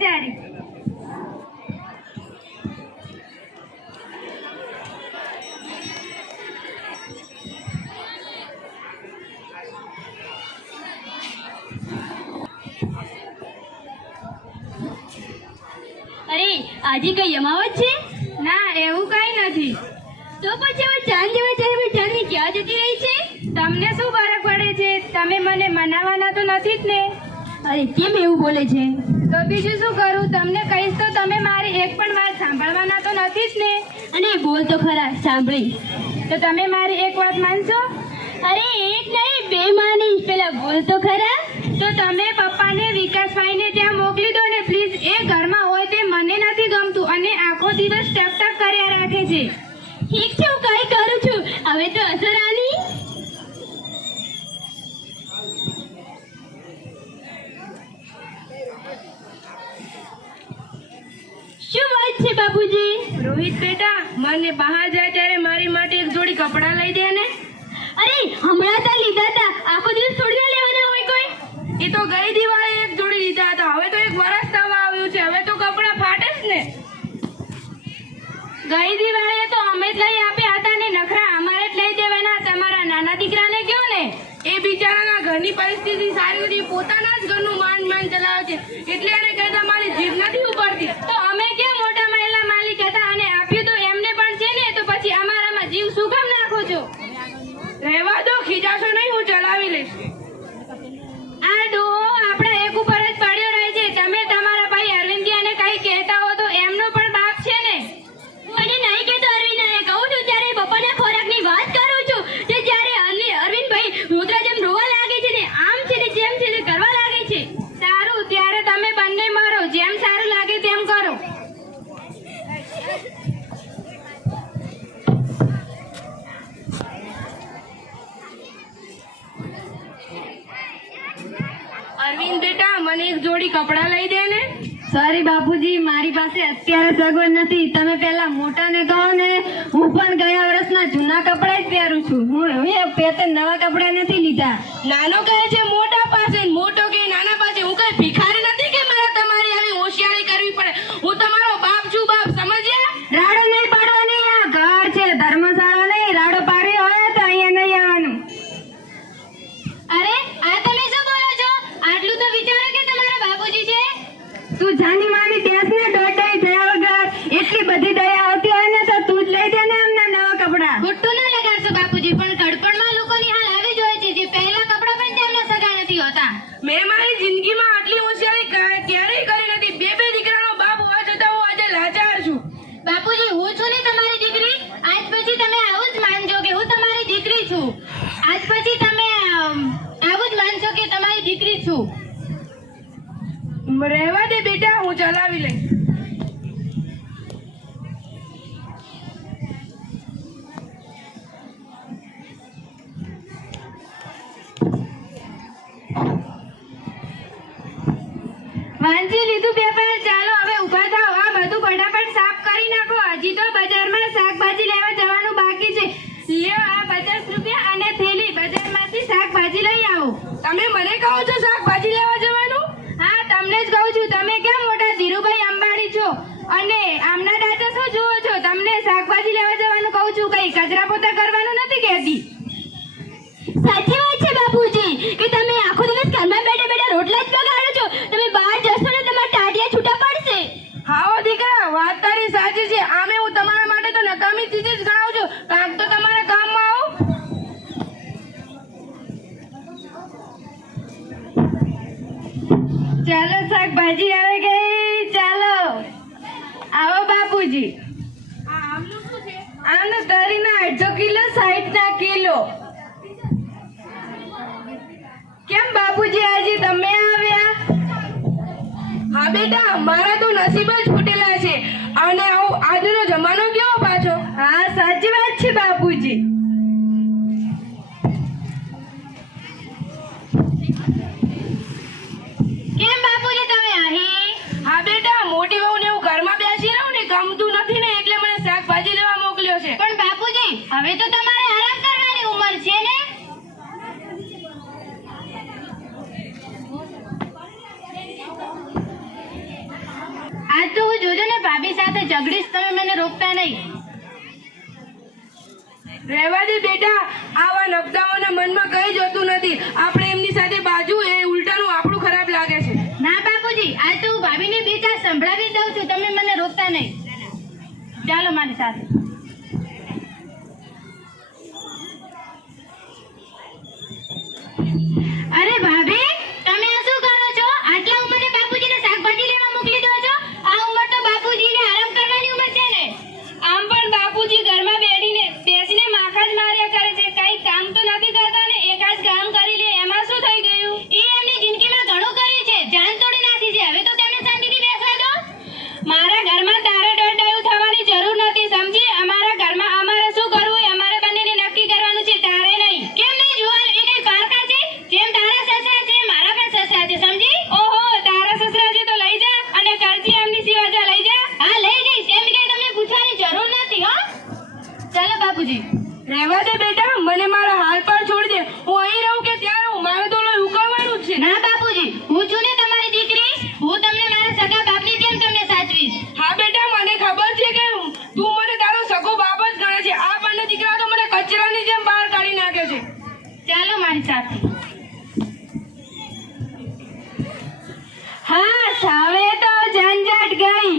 પચારી. અરે આજે કઈ અમાવત છે? ના, એવું કઈ નથી. તો પછી હવે ચાંદ જેવા ચહેરા ચાંદની ક્યાં જતી રહી છે? તમને શું ફરક પડે છે? તમે મને મનાવવાના તો નથી જ ને. અરે કેમ એવું બોલે છે? તો બીજું શું કરું? તમને કહીશ તો તમે મારી એક પણ વાત સાંભળવાના તો નથી જ ને. અને બોલ તો ખરા, સાંભળી. તો તમે મારી એક વાત માનશો? અરે એક નહીં, બે માનીશ. પેલા બોલ તો ખરા. તો તમે પપ્પાને વિકાસભાઈને ત્યાં મોકલી દો ને પ્લીઝ. એ ઘરમાં હોય તે મને નથી ગમતું અને આખો દિવસ ટક ટક કર્યા રાખે છે. ઠીક છે, હું કઈ કરું છું. હવે તો અસર આની. શું વાત છે બાપુજી? રોહિત બેટા, મને બહાર જાય ત્યારે મારી માટે એક જોડી કપડાં લઈ દે ને. અરે હમણાં તો લીધા હતા, આખો દિવસ થોડી વાર લેવાના હોય કોઈ? એ તો ગઈ દિવાળે એક જોડી લીધા હતા. હવે તો એક વરસ થવા આવ્યું છે. હવે તો કપડાં ફાટે જ ને. ગઈ દિવાળે તો અમે જ લઈ આપ્યા હતા ને. નખરા અમારે જ લઈ દેવાના. તમારા નાના દીકરાને કહો ને, એ બિચારાના ઘરની પરિસ્થિતિ સારી હતી, પોતાના જ ઘરનું માંડ ચલાવે છે, એટલે એને કહેતા મારી જીભ નથી ઉપડતી. તો અમે કેમ મોટા મહિલા માલિક હતા અને આપ્યું તો એમને પણ છે ને, તો પછી અમારામાં જીવ શું કામ નાખો છો? રહેવા દો, ખીજાશો નહીં, હું ચલાવી લઈશ. આ ડોહો આપણા એક ઉપર જ પડ્યો રહે છે. તમે તમારા ભાઈ અરવિંદિયાને કઈ કહેતા હો તો એમનો પણ બાપ છે ને. મને નહીં કહેતો અરવિંદ, કહું છું ત્યારે બપોરના ખોરાકની વાત કરું છું. તે જ્યારે અરવિંદભાઈ રોતરા જેમ રોવા લાગે છે ને, આમ છે ને જેમ છે તે કરવા લાગે છે. સારું, ત્યારે તમે બંને મરો, જેમ સારું લાગે તેમ કરો. અરવિંદ બેટા, મને એક જોડી કપડાં લઈ દે ને. સોરી બાપુજી, મારી પાસે અત્યારે સગવડ નથી. તમે પેલા મોટાને કહો ને. હું પણ ગયા વર્ષના જૂના કપડાં જ પહેરું છું. હું પેતે નવા કપડાં નથી લીધા. નાનો કહે છે મોટા પાસે, મોટો કે નાના પાસે. હું કઈ ભિખારી નથી કે મારે તમારી આવી હોશિયારી કરવી પડે. હું તમારો બાપ છું, બાપ, સમજ્યા? રાડો નહીં પાડવાની. આ ઘર છે, ધર્મશાળા નહીં. રાડો પાડવી હોય તો અહીંયા નહીં આવવાનું. અરે આ તમે શું બોલો છો? આટલું તો વિચારો કે તમારા બાપુજી છે. તું જાની માની દેશને દોડાઈ થયા વગર એટલી બધી દયા આવતી હોય ને તો તું જ લઈ દે ને એમના નવા કપડાં. ખોટું ના લગાડશો બાપુજી, પણ ઘડપણમાં લોકોની હાલ આવી જ હોય છે. જે પહેલા કપડાં પણ તેમના સગા નથી હોતા. મેં મારી જિંદગીમાં આટલી હોશિયારી ક્યારેય કરી નથી. બે દીકરાનો બાપ હોવા છતાં હું આજે લાચાર છું. બાપુજી, હું છું ને તમારી દીકરી. આજ પછી તમે આવું જ માનજો કે હું તમારી દીકરી છું. આજ પછી તમે આવું જ માનશો કે તમારી દીકરી છું. રહેવા દે બેટા, હું ચલાવી લઈશ. વાંચી લીધું પેપર? ચાલો હવે ઊભા થાઓ. આ બધું ફટાફટ સાફ કરી નાખો. હજી તો બજારમાં શાકભાજી લેવા જવાનું બાકી છે. લ્યો આ 50 રૂપિયા અને થેલી. બજારમાંથી શાકભાજી લઈ આવો. તમે મને કહો છો શાકભાજી લેવા જવાનું? હા, તમને જ કહું છું. તમે કેમ મોટા ધીરુભાઈ અંબાણી છો અને આમના દાદા શું જુઓ છો? તમને શાકભાજી લેવા જવાનું કહું છું, કઈ કચરા પોતા કરવાનું નથી કહેતી. સાચી વાત છે બાપુજી કે તમે આખો દિવસ ઘરમાં બેઠા બેઠા રોટલા જ બગાડો છો. તમે બહાર જશો ને તમારા ટાટિયા છૂટા પડશે. હાઓ દીકરા, વાત તારી સાચી છે. આમે હું તમારા માટે તો નકામી ચીજ જ ગણાવું છું. કાંક તો તમારા કામમાં આવો. ચાલો, શાકભાજી આવી ગઈ. ચાલો આવો બાપુજી. આમનું શું છે? આમનું તરીના 8 કિલો, 60 કિલો. કેમ બાપુજી, આજે તમે આવ્યા? હા બેટા, મારા તો નસીબ જ ફૂટેલા છે. અને આજનો જમાનો કેવો પાછો. હા, સાચી વાત છે બાપુજી. કેમ બાપુજી તમે અહીં? હા બેટા, મોટી વહુને હું ઘરમાં બેસી રહું ને ગમતું નથી ને, એટલે મને શાકભાજી લેવા મોકલ્યો છે. પણ બાપુજી, હવે તો તમારે આરામ કરવાની ઉંમર છે ને. ઝઘડીશ, તમે મને રોકતા નહીં. રહેવા દે બેટા, આવા નબદાઓના મનમાં કઈ જોતું નથી. આપણે એમની સાથે બાજુ એ ઉલટાનું આપણું ખરાબ લાગે છે. ના બાપુજી, આજ તો હું ભાભીને બે ચાર સંભળાવી દઉં છું, તમે મને રોકતા નહીં. ચાલો મારી સાથે. અરે ભાભી, તમે આ શું કરો છો? આટલા ઉંમરે બાપુજીને શાકભાજી લેવા મોકલી દો છો? આ ઉંમર તો બાપુજીને આરામ કરવાની ઉંમર છે ને. આમ પણ બાપુજી ઘરમાં બેસીને માખા જ માર્યા કરે છે. કઈ કામ તો નથી કરતા ને. એકાદ કામ કરી લે એમાં શું થઈ ગયું? એ એમની જિંદગીમાં ઘણું કર્યું છે, જાન તોડી નાખી છે. હવે તો તેમને શાંતિથી બેસવા દો. મારા ઘરમાં તારે દોડાયું થવાની જરૂર નથી, સમજી? અમારા ઘરમાં અમારે શું કરવું એ અમારે બંનેને નક્કી કરવાનું છે, તારે નહીં. કેમ નહીં જોવાનું? એ કઈ પારકા છે? જેમ તારા સસરા છે મારા પણ સસરા છે, સમજી? ઓહો, તારા સસરા છે તો લઈ જા અને કરજી એમની સિવાજા લઈ જા. હા, લઈ જઈશ. એમ કઈ તમને પૂછવાની જરૂર નથી. હો, ચાલો બાપુજી. રહેવા દે બેટા, મને મારા હાલ પર છોડી દે. હું અહીં રહું કે ત્યાં રહું, મારે તો ઉકળવાનું જ છે. ના બાપુજી, હું છું ને તમારી દીકરી. હું તમને મારા સગા બાપની જેમ તમને સાચવીશ. હા બેટા, મને ખબર છે કે તું મને તારો સગો બાપ જ ગણે છે. આ બંને દીકરા તો મને કચરાની જેમ બહાર કાઢી નાખે છે. ચાલો મારી સાથે. હા, હવે તો ઝંઝટ ગઈ.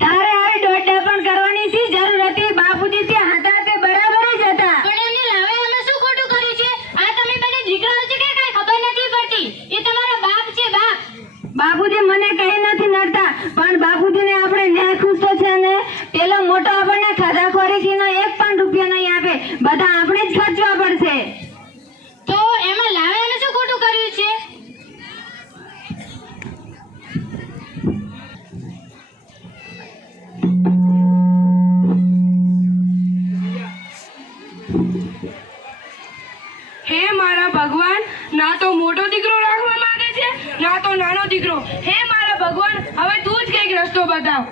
તારે આવી દોડડા પણ કરવાની શી જરૂર હતી? બાપુજી ત્યાં હતા તે બરાબર જ હતા. પણ એમને લાવે અમે શું ખોટું કર્યું છે? આ તમે બંને દીકરાઓ છે કે કઈ ખબર નથી પડતી. એ તમારા બાપ છે, બાપ. બાપુજી મને કઈ નથી નડતા, પણ બાપુજીને આપણે ન્યાય ખુશ તો છે ને. પેલો મોટો આપણને ખાધાખોરીનો 1 પણ રૂપિયો નહીં આપે, બધા આપણે જ ખર્ચવા પડશે. તો એમાં લાવે અમે શું ખોટું કર્યું છે? હે મારા ભગવાન, ના તો મોટો દીકરો રાખવા માંગે છે, ના તો નાનો દીકરો. હે મારા ભગવાન, હવે તું જ કંઈક રસ્તો બતાવ.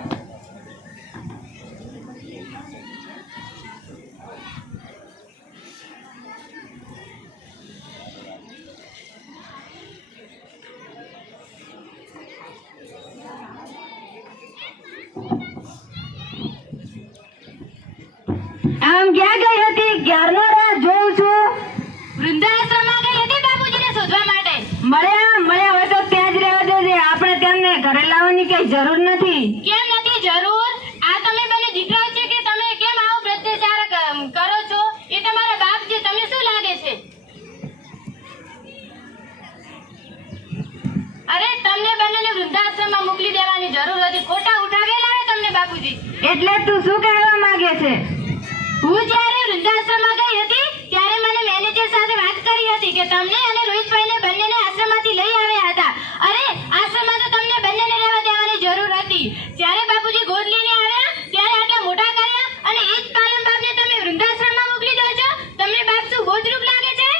આમ ક્યાં ગઈ હતી? ક્યારનો રાહ જોઉં છું. વૃદ્ધાશ્રમમાં ગઈ હતી બાપુજીને શોધવા માટે. મળ્યા હોય તો ત્યાં જ રહેવા દેજે. આપણે તેમને ઘરે લાવવાની કઈ જરૂર નથી. કેમ નથી જરૂર? આ તમે બંને દીકરાઓ છે કે તમે કેમ આવો ભ્રષ્ટાચાર કરો છો? એ તમારા બાપ છે, તમને શું લાગે છે? અરે, તમને બંનેને વૃદ્ધાશ્રમમાં મોકલી દેવાની જરૂર હતી. ખોટા ઉઠાવેલા આવે તમને બાપુજી. એટલે તું શું કહેવા માંગે છે? હું જ્યારે વૃદ્ધાશ્રમમાં ગઈ હતી ત્યારે મને મેનેજર સાથે વાત કરી હતી કે તમને અને રોહિતભાઈને બંનેને આશ્રમમાંથી લઈ આવ્યા હતા. અરે, આશ્રમમાં તો તમને બંનેને રહેવા દેવાની જરૂર હતી. જ્યારે બાપુજી ગોદ લઈને આવ્યા ત્યારે આટલા મોટા કર્યા અને એ જ પાલન બાપને તમે વૃદ્ધાશ્રમમાં મોકલી દો છો. તમને બાપ શું બોજરૂપ લાગે છે?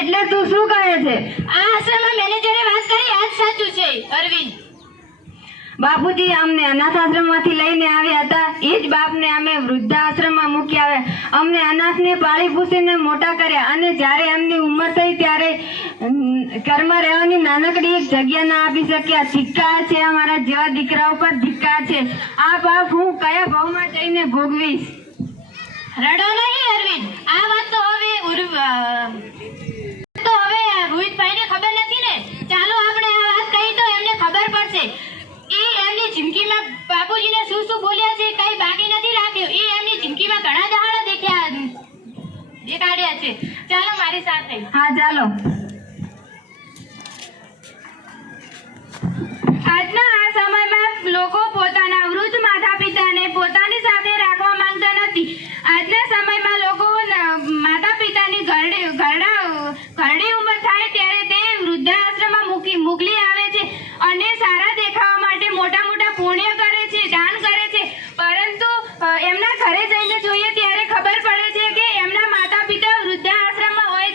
એટલે તું શું કહે છે? આ આશ્રમમાં મેનેજરે વાત કરી આ જ સાચું છે અરવિંદ. બાપુજી અમને અનાથ આશ્રમમાંથી લઈને આવ્યા હતા, એ જ બાપને અમે વૃદ્ધાશ્રમમાં મૂકી આવ્યા. અમને અનાથને પાળી પૂછીને મોટા કર્યા અને જ્યારે એમની ઉંમર થઈ ત્યારે ઘરમાં રહેવાની નાનકડી એક જગ્યા ના આપી શક્યા. ધિક્કાર છે અમારા જેવા દીકરાઓ પર, ધિક્કાર છે. આ પાપ હું કયા ભાવમાં જઈને ભોગવીશ? રડો નહીં અરવિંદ. આ વાત તો હવે રોહિતભાઈને ખબર નથી ને. ચાલો આપણે આ વાત કહી તો એમને ખબર પડશે. એ એમની જિંદગીમાં બાપુજીને શું શું બોલ્યા છે કઈ બાકી નથી રાખ્યું. એ એમની જિંદગીમાં ઘણા દહાડા દેખાડ્યા છે. ચાલો મારી સાથે. હા ચાલો. આજના આ સમયમાં લોકો પોતાના વૃદ્ધ માતા પિતાને પોતાની સાથે રાખવા માંગતા નથી. આજના સમયમાં લોકો માતા પિતાની ઘરડી ઉંમર થાય ત્યારે તે વૃદ્ધાશ્રમમાં મોકલી આવે છે અને સારા દેખાવા માટે મોટા મોટા પુણ્ય કરે છે, દાન કરે છે. પરંતુ એમના ઘરે જઈને જોઈએ ત્યારે ખબર પડે છે કે એમના માતા પિતા વૃદ્ધાશ્રમમાં હોય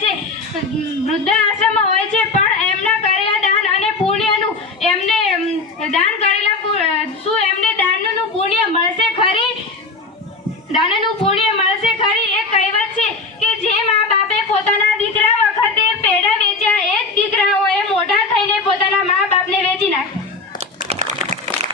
છે, પણ એમના કરેલા દાન અને પુણ્યનું એમને દાન દાદાનું